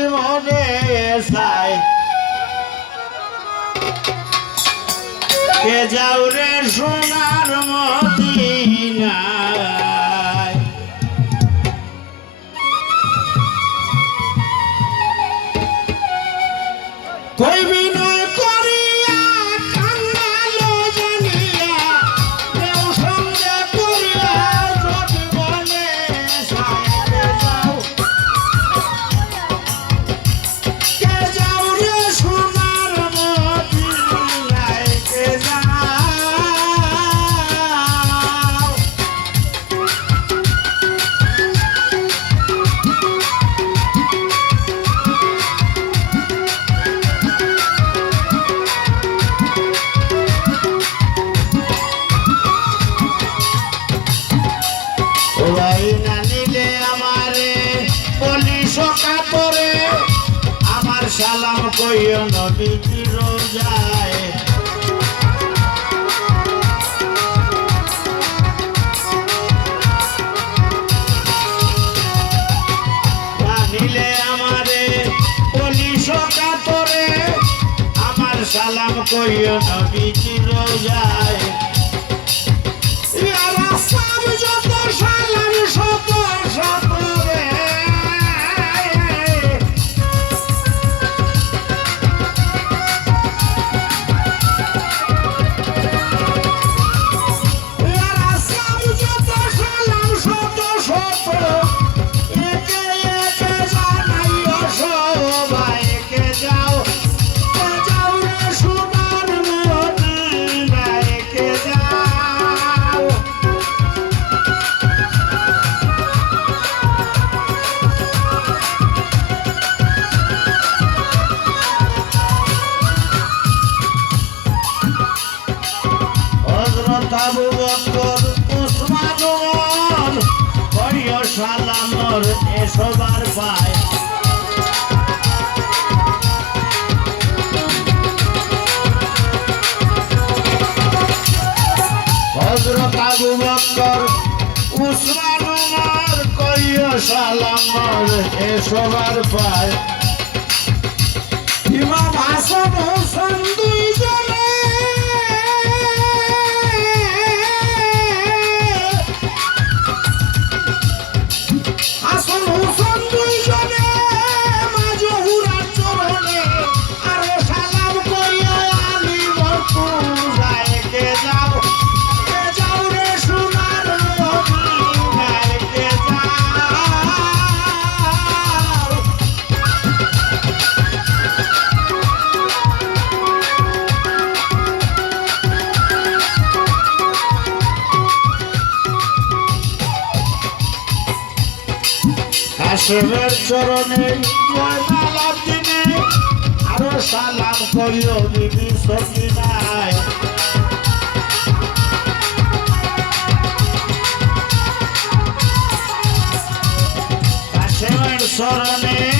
যদি মনে চাই কে যাও রে সোনার মদিনায় কই বিনয় করিয়া কান্দালো জানিয়া কেউ সঙ্গে করিয়া যদি বলে সাইতে যাও কে যাও রে সোনার মদিনায় কে যাও না নিলে আমারে পুলিশ কাতরে আমার সালাম কইও নবীজি রোজায় না নিলে আমারে পুলিশ কাতরে আমার সালাম কইও নবীজি রোজায় সালাম শত শত রে সালাম শত শত একে একে জানাইও সবাই কে যাও রে সোনার মদিনায় কে যাও হযরত আবু বকর উসমান ওমর কইও সালামর এসবার পায় হযরত আবু বকর উসমান ওমর কইও সালামর এসবার পায় ইমাম হাসান হোসেন দুইজনে হাসান হোসেন দুইজনে মাজহুরার চরণে আরো সালাম কইয়া আলী মর্তুজায় কে যাও রে সোনার মদিনায় কে যাও কাশেমের চরণে জয়নালার দিনে আরো সালাম করিও বিবি সকিনায় কাশেমের চরণে